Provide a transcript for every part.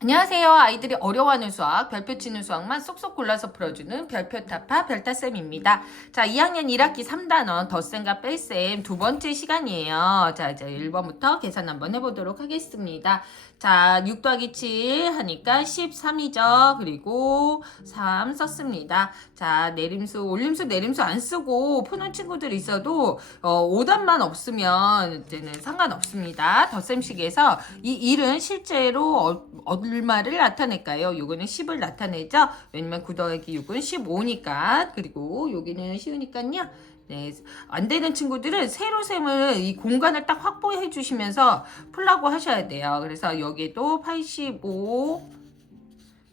안녕하세요. 아이들이 어려워하는 수학, 별표 치는 수학만 쏙쏙 골라서 풀어주는 별표 타파 별타쌤입니다. 자, 2학년 1학기 3단원 덧셈과 뺄셈 두 번째 시간이에요. 자, 이제 1번부터 계산 한번 해보도록 하겠습니다. 자, 6 더하기 7 하니까 13이죠. 그리고 3 썼습니다. 자, 내림수, 올림수, 내림수 안 쓰고 푸는 친구들 있어도 오답만 없으면 이제는 상관없습니다. 덧셈식에서 이 1은 실제로 얼마를 나타낼까요? 요거는 10을 나타내죠. 왜냐면 9 더하기 6은 15니까. 그리고 여기는 쉬우니까요. 네, 안 되는 친구들은 세로 셈을 이 공간을 딱 확보해 주시면서 풀라고 하셔야 돼요. 그래서 여기도 85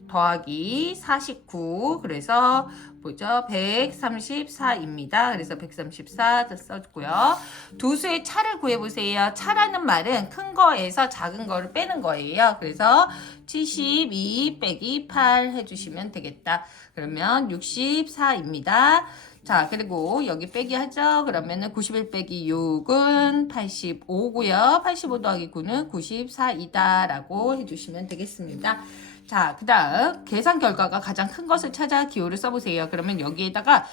더하기 49 그래서 뭐죠? 134입니다. 그래서 134 써주고요. 두 수의 차를 구해보세요. 차라는 말은 큰 거에서 작은 거를 빼는 거예요. 그래서 72 빼기 8 해주시면 되겠다. 그러면 64입니다. 자, 그리고 여기 빼기 하죠. 그러면은 91 빼기 6은 85고요. 85 더하기 9는 94이다. 라고 해주시면 되겠습니다. 자, 그 다음 계산 결과가 가장 큰 것을 찾아 기호를 써보세요. 그러면 여기에다가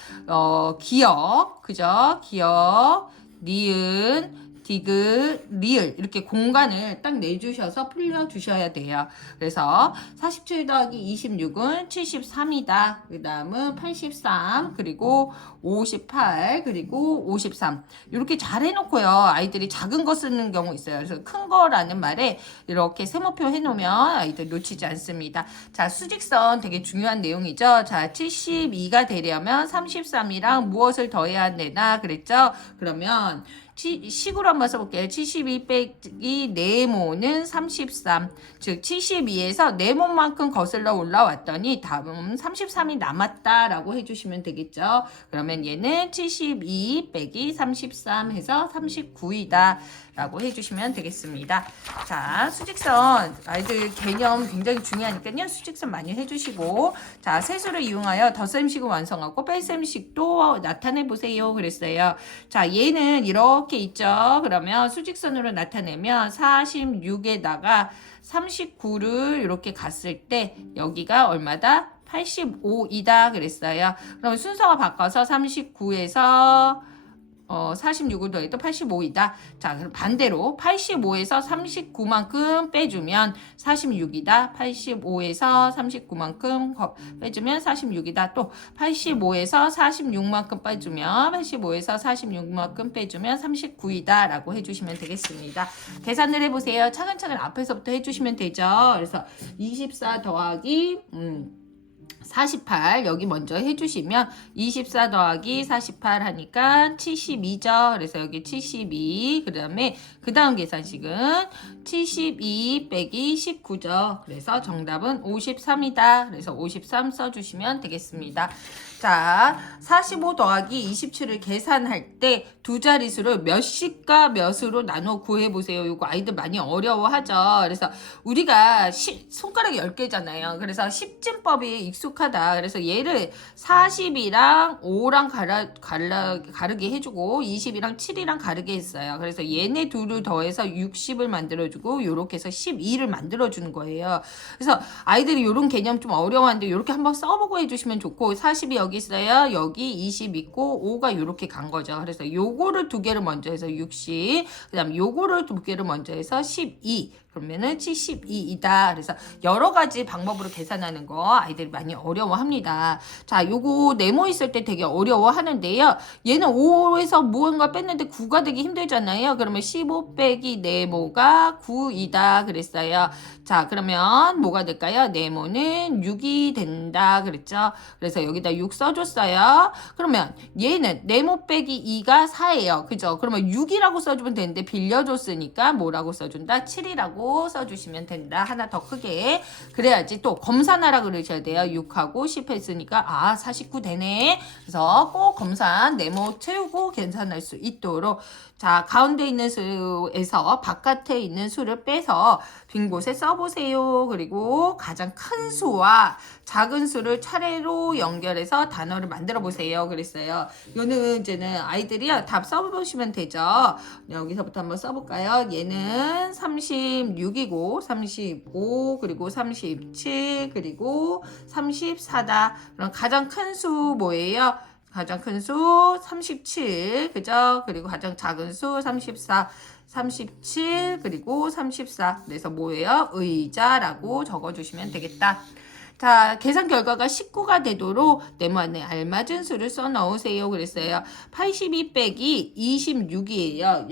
기억, 그죠? 기억, 니은, 디귿, 리을 이렇게 공간을 딱 내주셔서 풀려주셔야 돼요. 그래서 47 더하기 26은 73이다. 그 다음은 83 그리고 58 그리고 53 이렇게 잘 해놓고요. 아이들이 작은 거 쓰는 경우 있어요. 그래서 큰 거라는 말에 이렇게 세모표 해놓으면 아이들 놓치지 않습니다. 자, 수직선 되게 중요한 내용이죠. 자, 72가 되려면 33이랑 무엇을 더해야 되나 그랬죠. 그러면 식으로 한번 써볼게요. 72 빼기 네모는 33. 즉 72에서 네모만큼 거슬러 올라왔더니 답은 33이 남았다라고 해주시면 되겠죠. 그러면 얘는 72 빼기 33 해서 39이다. 라고 해주시면 되겠습니다. 자, 수직선 아이들 개념 굉장히 중요하니까요. 수직선 많이 해주시고 자, 세수를 이용하여 덧셈식을 완성하고 뺄셈식도 나타내보세요. 그랬어요. 자, 얘는 이렇게 있죠. 그러면 수직선으로 나타내면 46에다가 39를 이렇게 갔을 때 여기가 얼마다? 85이다 그랬어요. 그럼 순서가 바꿔서 39에서 46을 더해도 85이다. 자, 그럼 반대로 85에서 39만큼 빼주면 46이다. 85에서 39만큼 빼주면 46이다. 또 85에서 46만큼 빼주면 85에서 46만큼 빼주면 39이다. 라고 해주시면 되겠습니다. 계산을 해보세요. 차근차근 앞에서부터 해주시면 되죠. 그래서 24 더하기 48 여기 먼저 해주시면 24 더하기 48 하니까 72죠. 그래서 여기 72 그 다음에 그 다음 계산식은 72 빼기 19죠. 그래서 정답은 53이다. 그래서 53 써주시면 되겠습니다. 자, 45 더하기 27을 계산할 때 두 자릿수를 몇십과 몇으로 나눠 구해보세요. 이거 아이들 많이 어려워하죠. 그래서 우리가 손가락이 10개잖아요. 그래서 10진법이 익숙하다. 그래서 얘를 40이랑 5랑 가르게 해주고 20이랑 7이랑 가르게 했어요. 그래서 얘네 둘을 더해서 60을 만들어주고 이렇게 해서 12를 만들어주는 거예요. 그래서 아이들이 이런 개념 좀 어려워하는데 이렇게 한번 써보고 해주시면 좋고 40이 여기 있어요. 여기 20 있고 5가 이렇게 간 거죠. 그래서 요거를 두 개를 먼저 해서 60, 그 다음 요거를 두 개를 먼저 해서 12. 그러면은 72이다. 그래서 여러 가지 방법으로 계산하는 거 아이들이 많이 어려워합니다. 자, 요거 네모 있을 때 되게 어려워하는데요. 얘는 5에서 무언가 뺐는데 9가 되기 힘들잖아요. 그러면 15 빼기 네모가 9이다. 그랬어요. 자, 그러면 뭐가 될까요? 네모는 6이 된다. 그랬죠? 그래서 여기다 6 써줬어요. 그러면 얘는 네모 빼기 2가 4예요. 그죠? 그러면 6이라고 써주면 되는데 빌려줬으니까 뭐라고 써준다? 7이라고 써주시면 된다. 하나 더 크게. 그래야지 또 검산하라 그러셔야 돼요. 6하고 10 했으니까 49 되네. 그래서 꼭 검산 네모 채우고 계산할 수 있도록 자, 가운데 있는 수에서 바깥에 있는 수를 빼서 빈 곳에 써보세요. 써보세요. 그리고 가장 큰 수와 작은 수를 차례로 연결해서 단어를 만들어 보세요. 그랬어요. 이거는 이제는 아이들이요 답 써보시면 되죠. 여기서부터 한번 써볼까요? 얘는 36이고 35 그리고 37 그리고 34다. 그럼 가장 큰 수 뭐예요? 가장 큰 수 37 그죠? 그리고 가장 작은 수 34 37 그리고 34 그래서 뭐예요? 의자라고 적어주시면 되겠다. 자, 계산 결과가 19가 되도록 네모 안에 알맞은 수를 써 넣으세요. 그랬어요. 82 빼기 26이에요.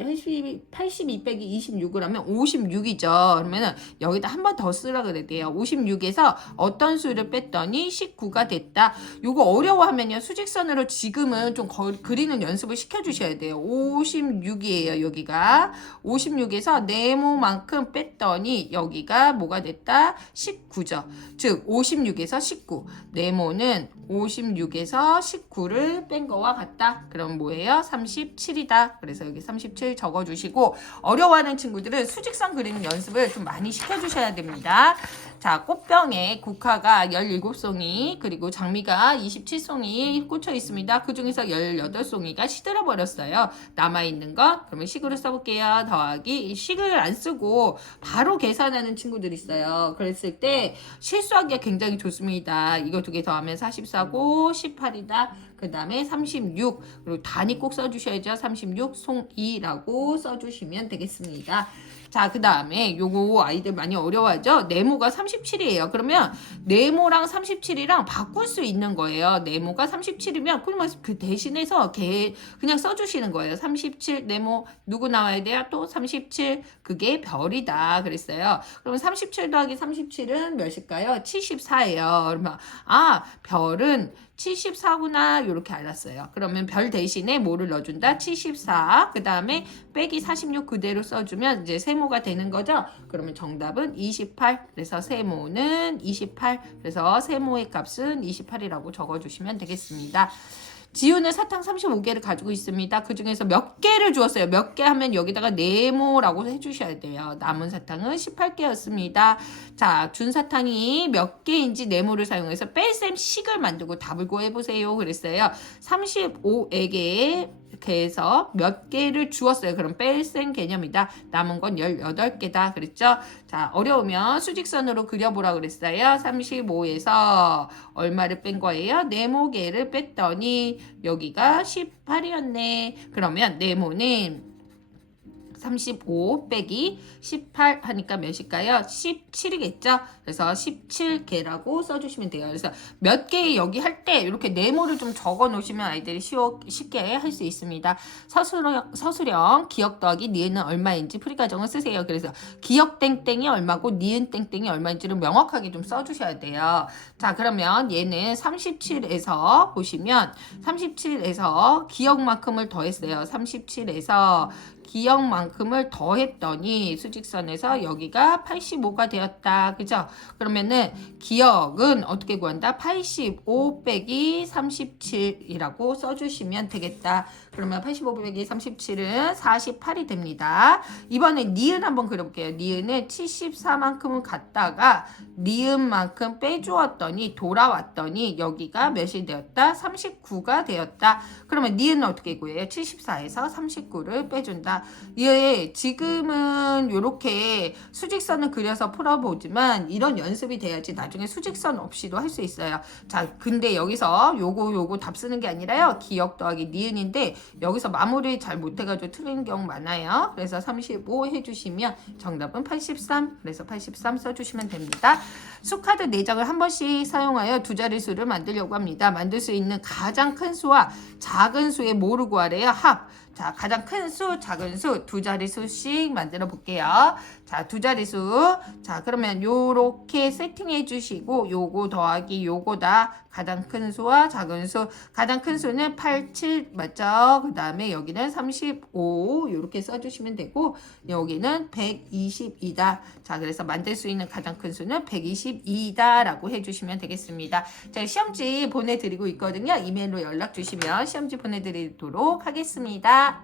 82 빼기 26을 하면 56이죠. 그러면은 여기다 한 번 더 쓰라 그랬대요. 56에서 어떤 수를 뺐더니 19가 됐다. 요거 어려워하면요. 수직선으로 지금은 좀 그리는 연습을 시켜주셔야 돼요. 56이에요. 여기가. 56에서 네모만큼 뺐더니 여기가 뭐가 됐다? 19죠. 즉 56에서 19 네모는 56에서 19를 뺀 거와 같다. 그럼 뭐예요? 37이다. 그래서 여기 37 적어주시고 어려워하는 친구들은 수직선 그리는 연습을 좀 많이 시켜주셔야 됩니다. 자, 꽃병에 국화가 17송이 그리고 장미가 27송이 꽂혀 있습니다. 그 중에서 18송이가 시들어 버렸어요. 남아있는 것 그러면 식으로 써볼게요. 더하기 식을 안 쓰고 바로 계산하는 친구들 있어요. 그랬을 때 실수하기가 굉장히 좋습니다. 이거 두 개 더하면 44고 18이다. 그 다음에 36 그리고 단위 꼭 써주셔야죠. 36 송이라고 써주시면 되겠습니다. 자, 그 다음에 요거 아이들 많이 어려워하죠? 네모가 37이에요. 그러면 네모랑 37이랑 바꿀 수 있는 거예요. 네모가 37이면 그러면 그 대신해서 그냥 써주시는 거예요. 37 네모 누구 나와야 돼요? 또 37 그게 별이다 그랬어요. 그러면 37 더하기 37은 몇일까요? 74예요. 그러면 별은 74구나 이렇게 알았어요. 그러면 별 대신에 뭐를 넣어준다? 74. 그 다음에 빼기 46 그대로 써주면 이제 세모가 되는 거죠. 그러면 정답은 28. 그래서 세모는 28. 그래서 세모의 값은 28이라고 적어주시면 되겠습니다. 지우는 사탕 35개를 가지고 있습니다. 그 중에서 몇 개를 주었어요. 몇 개 하면 여기다가 네모라고 해주셔야 돼요. 남은 사탕은 18개였습니다. 자, 준 사탕이 몇 개인지 네모를 사용해서 뺄셈 식을 만들고 답을 구해보세요. 그랬어요. 35에게 이렇게 해서 몇 개를 주었어요. 그럼 뺄셈 개념이다. 남은 건 18개다. 그랬죠? 자, 어려우면 수직선으로 그려보라 그랬어요. 35에서 얼마를 뺀 거예요? 네모개를 뺐더니 여기가 18이었네. 그러면 네모는 35 빼기 18 하니까 몇일까요? 17이겠죠? 그래서 17개라고 써주시면 돼요. 그래서 몇 개 여기 할 때 이렇게 네모를 좀 적어 놓으시면 아이들이 쉽게 할 수 있습니다. 서술형 기억 더하기 니은은 얼마인지 풀이과정을 쓰세요. 그래서 기억 땡땡이 얼마고 니은 땡땡이 얼마인지를 명확하게 좀 써주셔야 돼요. 자, 그러면 얘는 37에서 보시면 37에서 기억만큼을 더했어요. 37에서 기억만큼을 더했더니 수직선에서 여기가 85가 되었다. 그죠? 그러면은 기억은 어떻게 구한다? 85 빼기 37이라고 써주시면 되겠다. 그러면 85 빼기 37은 48이 됩니다. 이번에 니은 한번 그려볼게요. 니은은 74만큼은 갔다가 니은만큼 빼주었더니 돌아왔더니 여기가 몇이 되었다? 39가 되었다. 그러면 니은은 어떻게 구해요? 74에서 39를 빼준다. 예, 지금은 이렇게 수직선을 그려서 풀어보지만 이런 연습이 돼야지 나중에 수직선 없이도 할 수 있어요. 자, 근데 여기서 요거 답 쓰는 게 아니라요. 기억 더하기 니은인데 여기서 마무리 잘 못해가지고 틀리는 경우 많아요. 그래서 35 해주시면 정답은 83. 그래서 83 써주시면 됩니다. 수카드 4장을 한 번씩 사용하여 두 자릿수를 만들려고 합니다. 만들 수 있는 가장 큰 수와 작은 수의 뭐를 구하래요? 합. 자, 가장 큰 수, 작은 수, 두 자릿수씩 만들어 볼게요. 자, 두 자릿수. 자, 그러면 요렇게 세팅해 주시고 요거 더하기 요거다. 가장 큰 수와 작은 수. 가장 큰 수는 87 맞죠? 그 다음에 여기는 35 요렇게 써주시면 되고 여기는 120이다. 자, 그래서 만들 수 있는 가장 큰 수는 122다 라고 해주시면 되겠습니다. 자, 시험지 보내드리고 있거든요. 이메일로 연락 주시면 시험지 보내드리도록 하겠습니다.